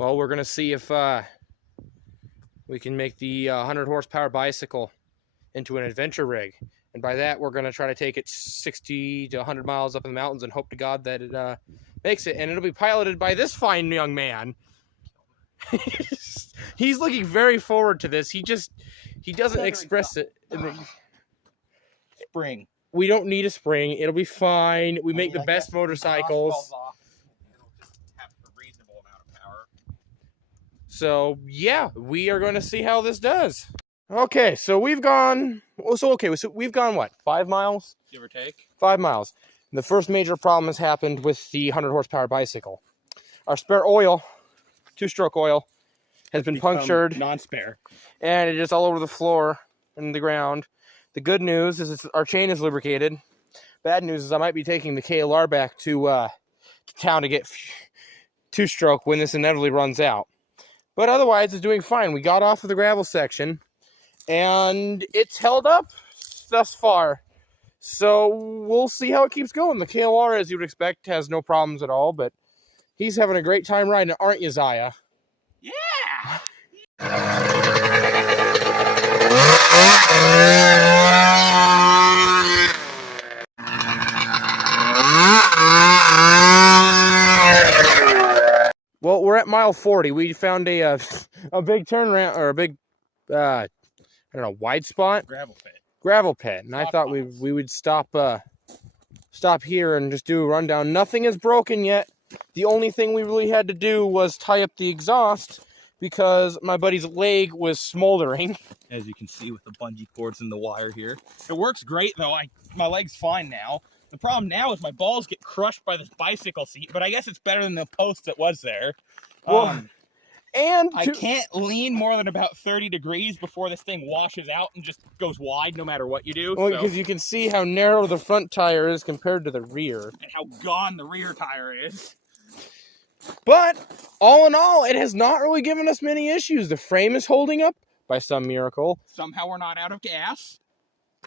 Well, we're gonna see if we can make the 100 horsepower bicycle into an adventure rig, and by that we're gonna try to take it 60 to 100 miles up in the mountains and hope to God that it makes it. And it'll be piloted by this fine young man. He's looking very forward to this. He doesn't express it. Spring. We don't need a spring. It'll be fine. We make the best motorcycles. So yeah, we are going to see how this does. Okay, so we've gone. So we've gone what? 5 miles, Give or take. 5 miles. And the first major problem has happened with the 100 horsepower bicycle. Our spare oil, 2-stroke oil, has been punctured. Non-spare. And it is all over the floor and the ground. The good news is our chain is lubricated. Bad news is I might be taking the KLR back to town to get 2-stroke when this inevitably runs out. But otherwise, it's doing fine. We got off of the gravel section, and it's held up thus far. So we'll see how it keeps going. The KLR, as you would expect, has no problems at all, but he's having a great time riding it, aren't you, Zaya? Yeah! Well, we're at mile 40. We found a big turnaround, or a big, I don't know, wide spot? Gravel pit. And I thought we would stop here and just do a rundown. Nothing is broken yet. The only thing we really had to do was tie up the exhaust because my buddy's leg was smoldering. As you can see with the bungee cords and the wire here. It works great though. My leg's fine now. The problem now is my balls get crushed by this bicycle seat, but I guess it's better than the post that was there. Well, and I can't lean more than about 30 degrees before this thing washes out and just goes wide no matter what you do. Well, because you can see how narrow the front tire is compared to the rear. And how gone the rear tire is. But all in all, it has not really given us many issues. The frame is holding up by some miracle. Somehow we're not out of gas.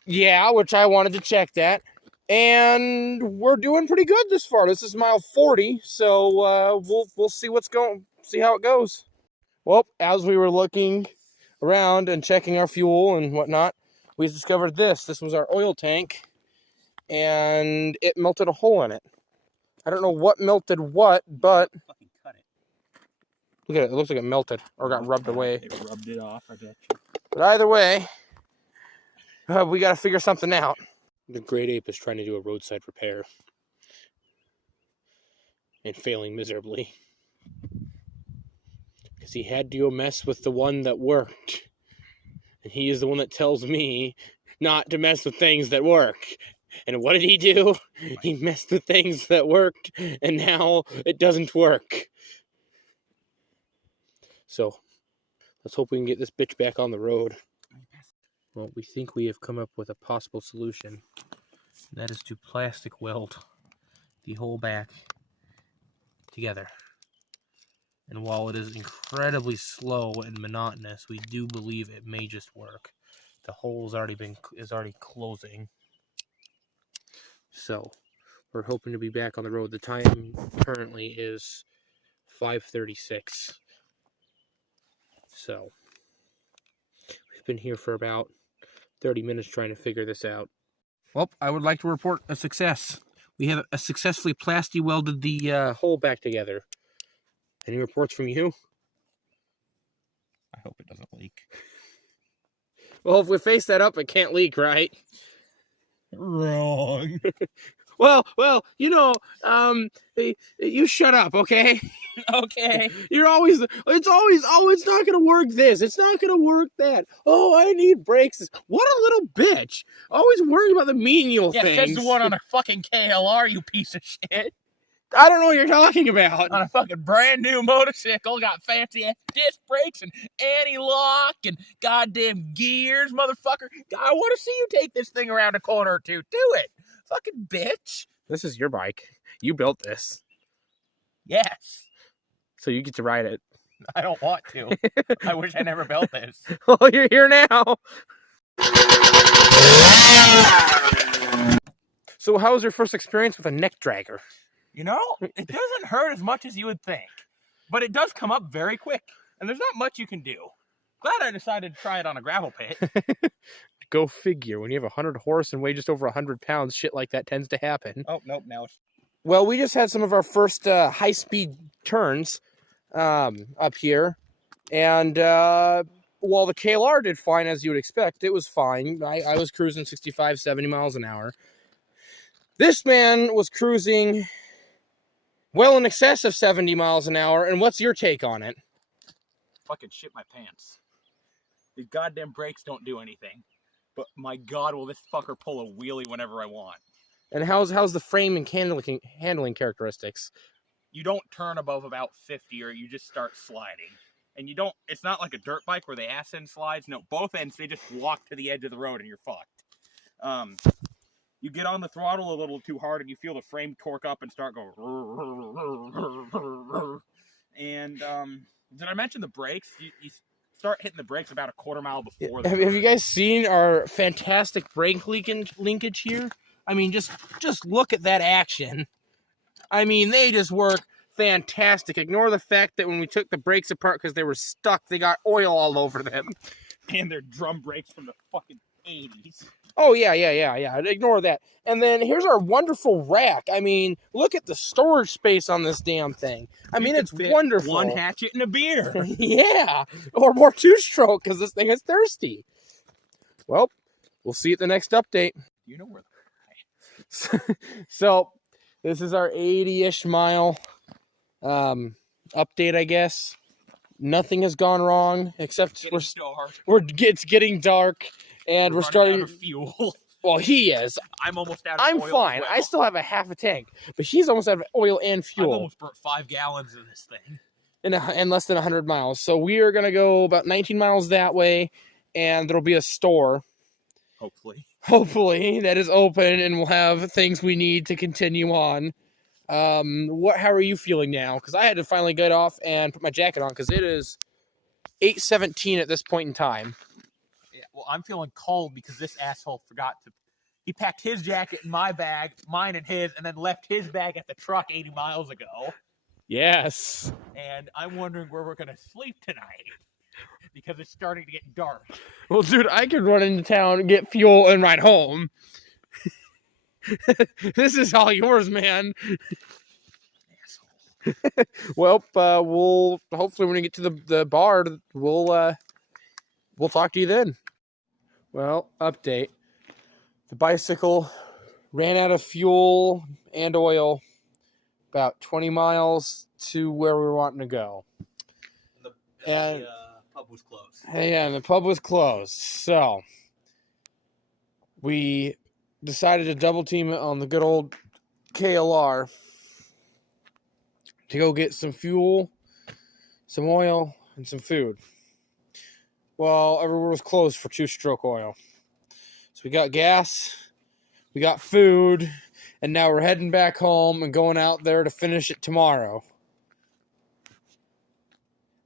Yeah, which I wanted to check that. And we're doing pretty good this far. This is mile 40, so we'll see see how it goes. Well, as we were looking around and checking our fuel and whatnot, we discovered this. This was our oil tank, and it melted a hole in it. I don't know what melted what, but Fucking cut it. look at it. It looks like it melted or got rubbed away. It rubbed it off, I bet. But either way, we got to figure something out. The great ape is trying to do a roadside repair and failing miserably because he had to go mess with the one that worked, and he is the one that tells me not to mess with things that work. And what did he do? He messed with things that worked, and now it doesn't work. So let's hope we can get this bitch back on the road. Well, we think we have come up with a possible solution. That is to plastic weld the whole back together. And while it is incredibly slow and monotonous, we do believe it may just work. The hole is already closing. So we're hoping to be back on the road. The time currently is 5:36. So we've been here for about 30 minutes trying to figure this out. Well, I would like to report a success. We have successfully plasti welded the hole back together. Any reports from you? I hope it doesn't leak. Well, if we face that up, it can't leak, right? Wrong. Well, you know, you shut up, okay? Okay. It's not gonna work this, it's not gonna work that. Oh, I need brakes. What a little bitch. Always worrying about the menial things. Yeah, says the one on a fucking KLR, you piece of shit. I don't know what you're talking about. On a fucking brand new motorcycle, got fancy ass disc brakes and anti-lock and goddamn gears, motherfucker. I want to see you take this thing around a corner or two. Do it. Fucking bitch. This is your bike. You built this. Yes. So you get to ride it. I don't want to. I wish I never built this. Well, you're here now. So how was your first experience with a neck dragger? You know, it doesn't hurt as much as you would think. But it does come up very quick, and there's not much you can do. Glad I decided to try it on a gravel pit. Go figure. When you have 100 horse and weigh just over 100 pounds, shit like that tends to happen. Oh, nope, now it's... Well, we just had some of our first high-speed turns up here. And while the KLR did fine, as you would expect, it was fine. I was cruising 65, 70 miles an hour. This man was cruising well in excess of 70 miles an hour. And what's your take on it? Fucking shit my pants. These goddamn brakes don't do anything. But my God, will this fucker pull a wheelie whenever I want. And how's the frame and handling characteristics? You don't turn above about 50 or you just start sliding. And you don't, it's not like a dirt bike where they ass end slides. No, both ends, they just walk to the edge of the road and you're fucked. You get on the throttle a little too hard and you feel the frame torque up and start going. And did I mention the brakes? You start hitting the brakes about a quarter mile before. Have you guys seen our fantastic brake linkage here? I mean, just look at that action. I mean, they just work fantastic. Ignore the fact that when we took the brakes apart because they were stuck, they got oil all over them. And they're drum brakes from the fucking 80s. Oh, yeah. Ignore that. And then here's our wonderful rack. I mean, look at the storage space on this damn thing. I mean, it's wonderful. One hatchet and a beer. Yeah. Or more two-stroke because this thing is thirsty. Well, we'll see you at the next update. You know where So, this is our 80-ish mile update, I guess. Nothing has gone wrong except it's getting dark and we're starting out of fuel. Well, he is. I'm almost out of I'm oil. fine. Well. I still have a half a tank, but he's almost out of oil and fuel. I've almost burnt 5 gallons of this thing in less than 100 miles. So we are going to go about 19 miles that way, and there'll be a store. Hopefully that is open, and we'll have things we need to continue on. How are you feeling now? Because I had to finally get off and put my jacket on because it is 8:17 at this point in time. Yeah, well, I'm feeling cold because this asshole forgot to. He packed his jacket in my bag, mine and his, and then left his bag at the truck 80 miles ago. Yes. And I'm wondering where we're gonna sleep tonight because it's starting to get dark. Well, dude, I could run into town, get fuel, and ride home. This is all yours, man. Well, we'll hopefully when we get to the bar, we'll talk to you then. Well, update. The bicycle ran out of fuel and oil about 20 miles to where we were wanting to go. And the pub was closed. Yeah, and the pub was closed. So we decided to double team it on the good old KLR to go get some fuel, some oil, and some food. Well, everywhere was closed for two-stroke oil. So we got gas, we got food, and now we're heading back home and going out there to finish it tomorrow.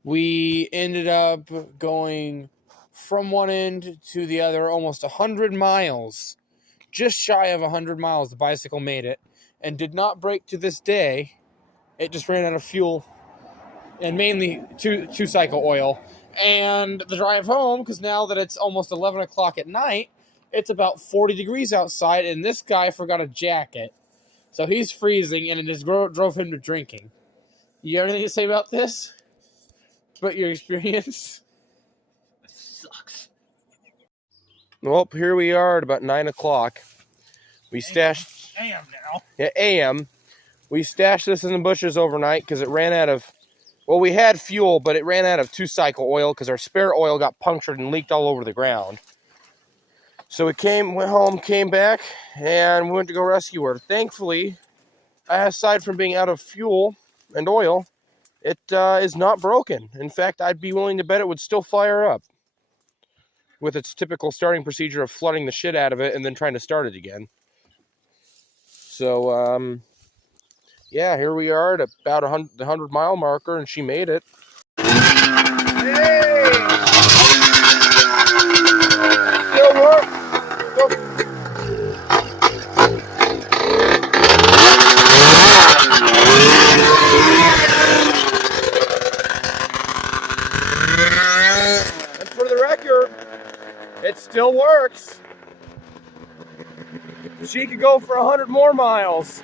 We ended up going from one end to the other almost 100 miles. Just shy of 100 miles, the bicycle made it, and did not break to this day. It just ran out of fuel, and mainly two-cycle oil. And the drive home, because now that it's almost 11 o'clock at night, it's about 40 degrees outside, and this guy forgot a jacket. So he's freezing, and it just drove him to drinking. You have anything to say about this? About your experience? It sucks. Well, here we are at about 9 o'clock. We stashed... AM now. Yeah, AM. We stashed this in the bushes overnight because it ran out of... Well, we had fuel, but it ran out of two-cycle oil because our spare oil got punctured and leaked all over the ground. So we went home, came back, and we went to go rescue her. Thankfully, aside from being out of fuel and oil, it is not broken. In fact, I'd be willing to bet it would still fire up with its typical starting procedure of flooding the shit out of it and then trying to start it again. So, yeah, here we are at about the 100-mile marker, and she made it. Hey! Still work? still works. She could go for 100 more miles.